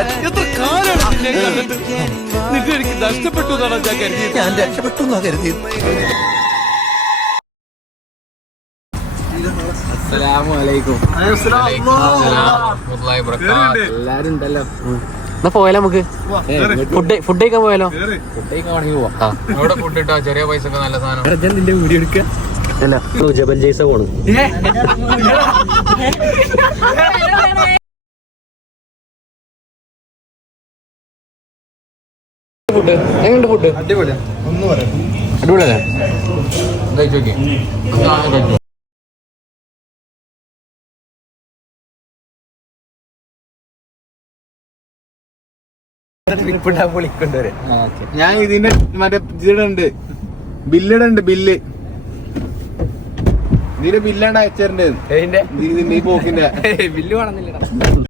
എത്ര കാലാണ് നിന്നെ കണ്ടിട്ട്? നിന്നെ എനിക്ക് നഷ്ടപ്പെട്ടു എന്നാണ് ഞാൻ കരുതിയത്. ഞാൻ രക്ഷപ്പെട്ടു എന്നാ കരുതിയത്. എല്ലാരും ഉണ്ടല്ലോ എന്നാ പോയാലോ നമുക്ക്? ഫുഡ് ഫുഡ് കഴിക്കാൻ പോയാലോ? ഫുഡ് കഴിക്കാൻ വേണമെങ്കിൽ പോവാം ഇവിടെ ഫുഡ് ഇട്ടോ? ചെറിയ പൈസ നല്ല സാധനം. നിന്റെ വീഡിയോ എടുക്കുക അല്ല ജബൽ ജയ്സ പോണു. ഫുഡ്? എങ്ങനെയുണ്ട് ഫുഡ്? അടിപൊളിയാണ് അടിപൊളിയല്ലേ? കഴിച്ചു നോക്കി കഴിച്ചു ഞാൻ ഇതിന്റെ മറ്റേ ഇതിടുണ്ട്. ബില്ലിടുണ്ട് ബില്ല്. ഇതിന്റെ ബില്ലാണ് അയച്ചിട്ടുണ്ട് ഇതിന്റെ ഈ പോക്കിന്റെ. ബില്ല് വേണമെന്നില്ല